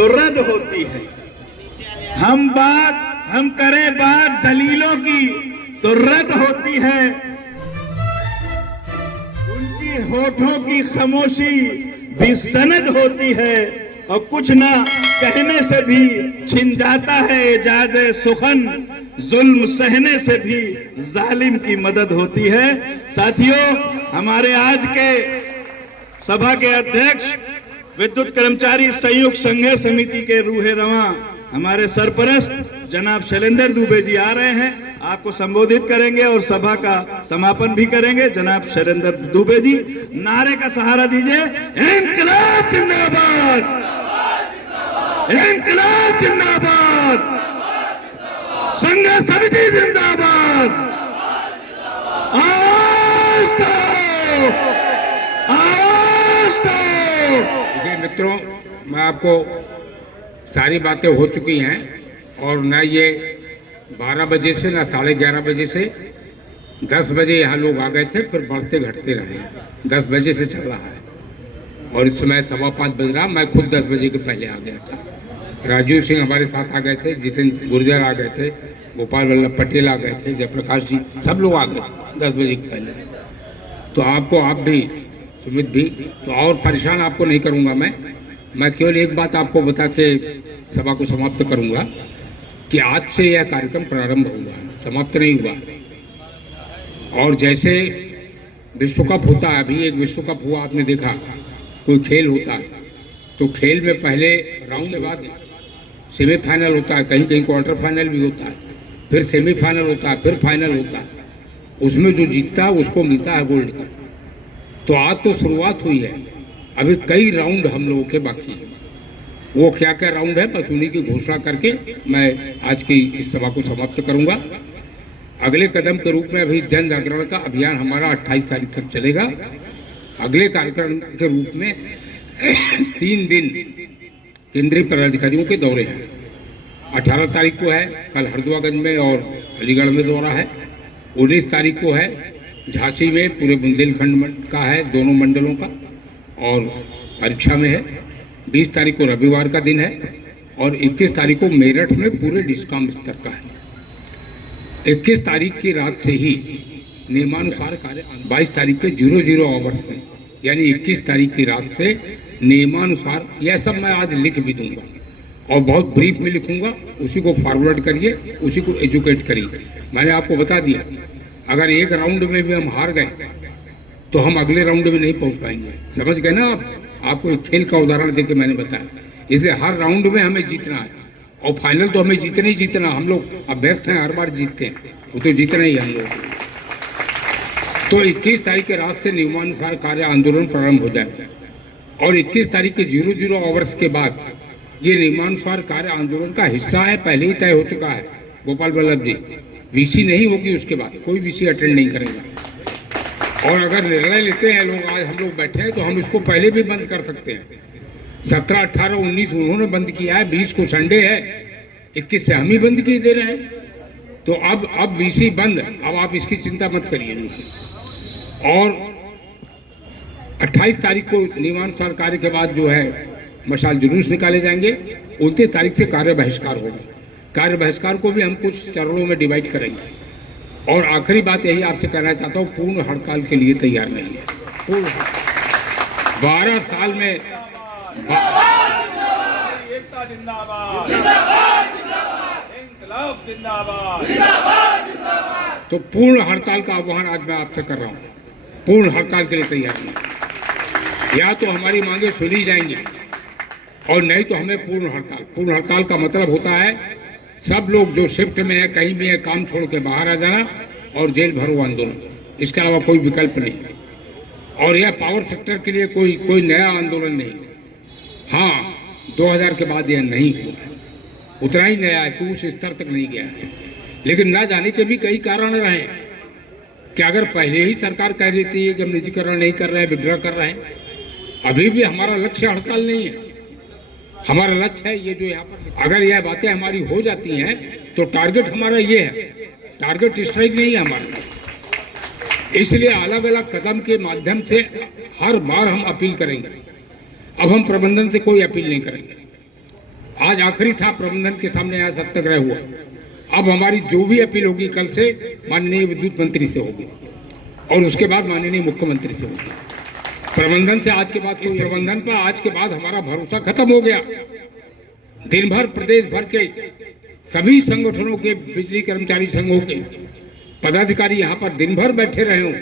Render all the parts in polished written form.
तो रद्द होती है। हम करें बात दलीलों की तो रद्द होती है। उनकी होठों की खामोशी भी सनद होती है और कुछ ना कहने से भी छिन जाता है एजाज़े सुखन, जुल्म सहने से भी जालिम की मदद होती है। साथियों, हमारे आज के सभा के अध्यक्ष विद्युत कर्मचारी संयुक्त संघर्ष समिति के रूहे रवां हमारे सरपरस्त जनाब शैलेंद्र दुबे जी आ रहे हैं, आपको संबोधित करेंगे और सभा का समापन भी करेंगे। जनाब शैलेंद्र दुबे जी, नारे का सहारा दीजिए। इंकलाब जिंदाबाद, इंकलाब जिंदाबाद, संघर्ष समिति जिंदाबाद, आवाज दो, आवाज दो। देखिए मित्रों, मैं आपको सारी बातें हो चुकी हैं और न ये 12 बजे से न 11:30 बजे से 10 बजे यहाँ लोग आ गए थे, फिर बढ़ते घटते रहे हैं। 10 बजे से चल रहा है और इस समय 5:15 बज रहा। मैं खुद 10 बजे के पहले आ गया था। राजीव सिंह हमारे साथ आ गए थे, जितेंद्र गुर्जर आ गए थे, गोपाल वल्लभ पटेल आ गए थे, जयप्रकाश जी, सब लोग आ गए थे 10 बजे के पहले। तो आपको, आप भी, सुमित भी, तो और परेशान आपको नहीं करूँगा मैं केवल एक बात आपको बता के सभा को समाप्त करूंगा कि आज से यह कार्यक्रम प्रारंभ हुआ, समाप्त नहीं हुआ। और जैसे विश्व कप होता है, अभी एक विश्व कप हुआ, आपने देखा, कोई खेल होता है तो खेल में पहले राउंड के बाद सेमीफाइनल होता है, कहीं कहीं क्वार्टर फाइनल भी होता है, फिर सेमीफाइनल होता है, फिर फाइनल होता है। उसमें जो जीतता है उसको मिलता है गोल्ड कप। तो आज तो शुरुआत हुई है, अभी कई राउंड हम लोगों के बाकी हैं। वो क्या क्या राउंड है बस उन्हीं की घोषणा करके मैं आज की इस सभा को समाप्त करूंगा। अगले कदम के रूप में अभी जन जागरण का अभियान हमारा 28 तारीख तक चलेगा। अगले कार्यक्रम के रूप में 3 दिन केंद्रीय पदाधिकारियों के दौरे हैं। 18 तारीख को है, कल हरदुआगंज में और अलीगढ़ में दौरा है। 19 तारीख को है झांसी में, पूरे बुंदेलखंड का है, दोनों मंडलों का, और परीक्षा में है। 20 तारीख को रविवार का दिन है और 21 तारीख को मेरठ में पूरे डिस्कॉम स्तर का है। 21 तारीख की रात से ही नियमानुसार कार्य, 22 तारीख के 00 आवर्स से, यानी 21 तारीख की रात से नियमानुसार, यह सब मैं आज लिख भी दूंगा और बहुत ब्रीफ में लिखूंगा, उसी को फॉरवर्ड करिए, उसी को एजुकेट करिए। मैंने आपको बता दिया, अगर एक राउंड में भी हम हार गए तो हम अगले राउंड में नहीं पहुंच पाएंगे। समझ गए ना आप? आपको एक खेल का उदाहरण देके मैंने बताया। इसलिए हर राउंड में हमें जीतना है और फाइनल तो हमें जीतना ही जीतना। हम लोग अभ्यस्त हैं, हर बार जीतते हैं, वो तो जीतना ही है हम लोग। तो 21 तारीख के रात से नियमानुसार कार्य आंदोलन प्रारंभ हो जाएगा और 21 तारीख के 00 आवर्स के बाद ये नियमानुसार कार्य आंदोलन का हिस्सा है, पहले ही तय हो चुका है। गोपाल वल्लभ जी, वीसी नहीं होगी, उसके बाद कोई वीसी अटेंड नहीं करेगा। और अगर निर्णय लेते हैं लोग, आज हम लोग बैठे हैं, तो हम इसको पहले भी बंद कर सकते हैं। 17, 18, 19 उन्होंने बंद किया है, 20 को संडे है, 21 से हम ही बंद किए दे रहे हैं। तो अब वीसी बंद, अब आप इसकी चिंता मत करिए। और 28 तारीख को नियमानुसार कार्य के बाद जो है मशाल जुलूस निकाले जाएंगे। 29 तारीख से कार्य बहिष्कार होगा। कार्य बहिष्कार को भी हम कुछ चरणों में डिवाइड करेंगे। और आखिरी बात यही आपसे कहना चाहता हूँ, पूर्ण हड़ताल के लिए तैयार नहीं है। पूर्ण 12 साल में तो पूर्ण हड़ताल का आह्वान आज मैं आपसे कर रहा हूँ। पूर्ण हड़ताल के लिए तैयार नहीं, या तो हमारी मांगे सुनी जाएंगी और नहीं तो हमें पूर्ण हड़ताल। पूर्ण हड़ताल का मतलब होता है सब लोग जो शिफ्ट में है, कहीं भी है, काम छोड़ के बाहर आ जाना और जेल भरो आंदोलन, इसके अलावा कोई विकल्प नहीं। और यह पावर सेक्टर के लिए कोई नया आंदोलन नहीं। हाँ, 2000 के बाद यह नहीं हुआ, उतना ही नया है कि उस स्तर तक नहीं गया है। लेकिन न जाने के भी कई कारण रहे कि अगर पहले ही सरकार कह देती है कि हम निजीकरण नहीं कर रहे हैं, विड्रॉ कर रहे हैं, अभी भी हमारा लक्ष्य हड़ताल नहीं है। हमारा लक्ष्य है ये जो यहाँ पर, अगर यह बातें हमारी हो जाती हैं तो टारगेट हमारा ये है, टारगेट स्ट्राइक नहीं है हमारा। इसलिए अलग अलग कदम के माध्यम से हर बार हम अपील करेंगे। अब हम प्रबंधन से कोई अपील नहीं करेंगे। आज आखिरी था प्रबंधन के सामने यहाँ सत्याग्रह हुआ। अब हमारी जो भी अपील होगी कल से माननीय विद्युत मंत्री से होगी और उसके बाद माननीय मुख्यमंत्री से होगी। प्रबंधन से आज के बाद, इस प्रबंधन पर आज के बाद हमारा भरोसा खत्म हो गया। दिन भर प्रदेश भर के सभी संगठनों के, बिजली कर्मचारी संघों के पदाधिकारी यहाँ पर दिन भर बैठे रहे हों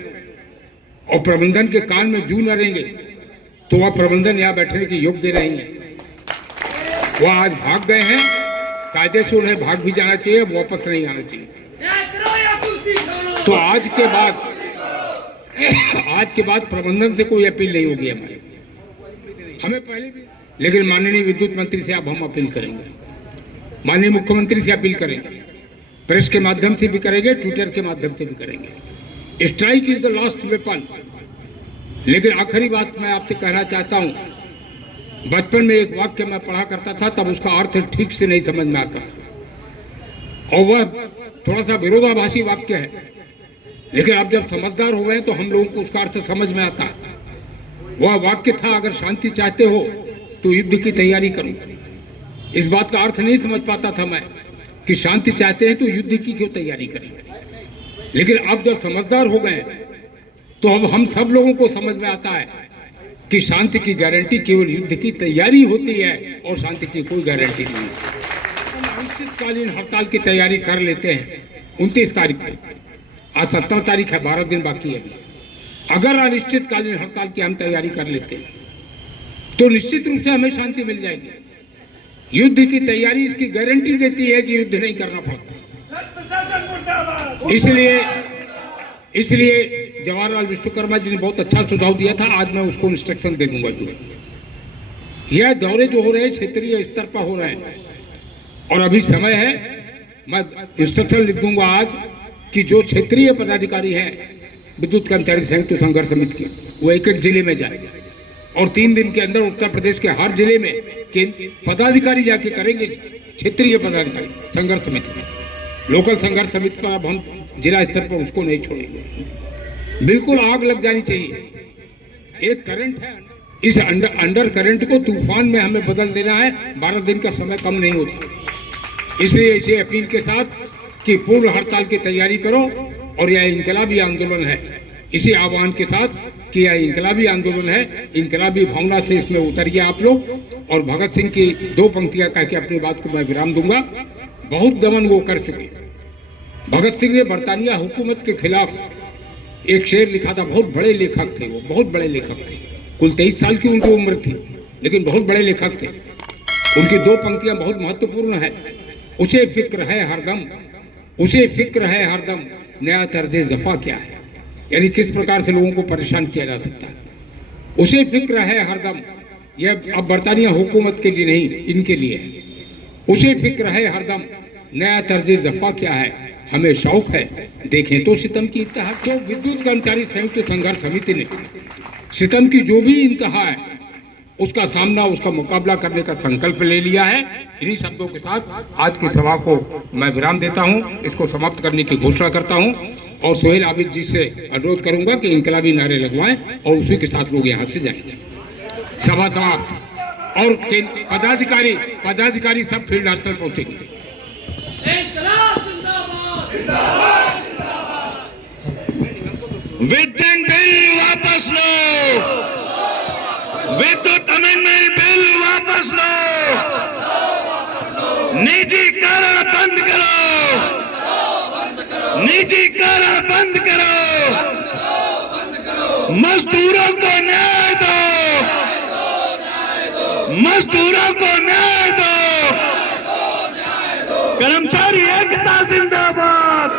और प्रबंधन के कान में जू न रहेंगे तो वह प्रबंधन यहाँ बैठने के योग्य नहीं है। वह आज भाग गए हैं, कायदे से उन्हें भाग भी जाना चाहिए, वापस नहीं आना चाहिए। तो आज के बाद प्रबंधन से कोई अपील नहीं होगी हमें पहले भी, लेकिन माननीय विद्युत मंत्री से अब हम अपील करेंगे, माननीय मुख्यमंत्री से अपील करेंगे, प्रेस के माध्यम से भी करेंगे, ट्विटर के माध्यम से भी करेंगे। Strike is the last weapon. लेकिन आखिरी बात मैं आपसे कहना चाहता हूं, बचपन में एक वाक्य मैं पढ़ा करता था, तब उसका अर्थ ठीक से नहीं समझ में आता था और वह थोड़ा सा विरोधाभासी वाक्य है, लेकिन अब जब समझदार हो गए तो हम लोगों को उसका अर्थ समझ में आता है। वह वाक्य था, अगर शांति चाहते हो तो युद्ध की तैयारी करो। इस बात का अर्थ नहीं समझ पाता था मैं कि शांति चाहते हैं तो युद्ध की क्यों तैयारी करें, लेकिन अब जब समझदार हो गए तो अब हम सब लोगों को समझ में आता है कि शांति की गारंटी केवल युद्ध की तैयारी होती है और शांति की कोई गारंटी नहीं है। हम अनिश्चितकालीन हड़ताल की तैयारी कर लेते हैं 29 तारीख तक, आज 17 तारीख है, 12 दिन बाकी है अभी। अगर अनिश्चितकालीन हड़ताल की हम तैयारी कर लेते हैं तो निश्चित रूप से हमें शांति मिल जाएगी। युद्ध की तैयारी इसकी गारंटी देती है कि युद्ध नहीं करना पड़ता। इसलिए जवाहरलाल विश्वकर्मा जी ने बहुत अच्छा सुझाव दिया था, आज मैं उसको इंस्ट्रक्शन दे दूंगा। यह दौरे जो हो रहे हैं क्षेत्रीय स्तर पर हो रहे हैं और अभी समय है, मैं इंस्ट्रक्शन लिख दूंगा आज कि जो क्षेत्रीय पदाधिकारी हैं विद्युत कर्मचारी संयुक्त संघर्ष समिति के, वो एक एक जिले में जाए और 3 दिन के अंदर उत्तर प्रदेश के हर जिले में पदाधिकारी जाके करेंगे। क्षेत्रीय पदाधिकारी संघर्ष समिति में, लोकल संघर्ष समिति पर अब हम जिला स्तर पर उसको नहीं छोड़ेंगे। बिल्कुल आग लग जानी चाहिए। एक करंट है, इस अंडर करंट को तूफान में हमें बदल देना है। 12 दिन का समय कम नहीं होता। इसलिए इसे अपील के साथ कि पूर्ण हड़ताल की तैयारी करो और यह इंकलाबी आंदोलन है, इसी आह्वान के साथ कि यह इंकलाबी आंदोलन है, इंकलाबी भावना से इसमें उतरिए आप लोग। और भगत सिंह की 2 पंक्तियां कह के अपनी बात को मैं विराम दूंगा। बहुत दमन वो कर चुके। भगत सिंह ने बरतानिया हुकूमत के खिलाफ एक शेर लिखा था। बहुत बड़े लेखक थे वो, बहुत बड़े लेखक थे। कुल 23 साल की उनकी उम्र थी, लेकिन बहुत बड़े लेखक थे। उनकी 2 पंक्तियां बहुत महत्वपूर्ण है। उसे फिक्र है हरदम, उसे फिक्र है हरदम, नया तर्ज जफा क्या है। यानी किस प्रकार से लोगों को परेशान किया जा सकता है। उसे फिक्र है हरदम, यह अब बरतानिया हुकूमत के लिए नहीं, इनके लिए है। उसे फिक्र है हरदम, नया तर्ज जफा क्या है, हमें शौक है देखें तो सितम की इंतहा। तो विद्युत कर्मचारी संयुक्त संघर्ष समिति ने सितम की जो भी इंतहा है उसका सामना, उसका मुकाबला करने का संकल्प ले लिया है। इन्हीं शब्दों के साथ आज की सभा को मैं विराम देता हूं, इसको समाप्त करने की घोषणा करता हूं और सोहेल आबिद जी से अनुरोध करूंगा कि इंकलाबी नारे लगवाएं और उसी के साथ लोग यहां से जाएंगे। सभा समाप्त। और पदाधिकारी सब फील्ड हॉस्टल पहुंचेंगे। विद्युत बिल वापस लो, विद्युत अमेंडमेंट बिल वापस लो, निजीकरण बंद करो, निजीकरण बंद करो, मजदूरों को न्याय दो, मजदूरों को न्याय दो, कर्मचारी एकता जिंदाबाद,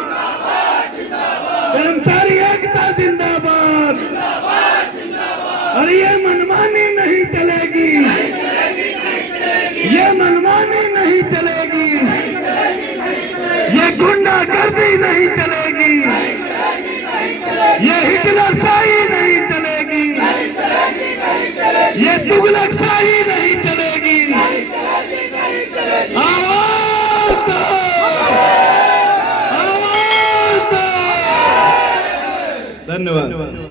कर्मचारी एकता जिंदाबाद। और ये मनमानी नहीं चलेगी, ये मनमानी नहीं चलेगी, ये गुंडागर्दी नहीं चलेगी, ये हिटलरशाही नहीं चलेगी, ये तुगलकशाही नहीं चलेगी। आवाज दो, आवाज दो। धन्यवाद।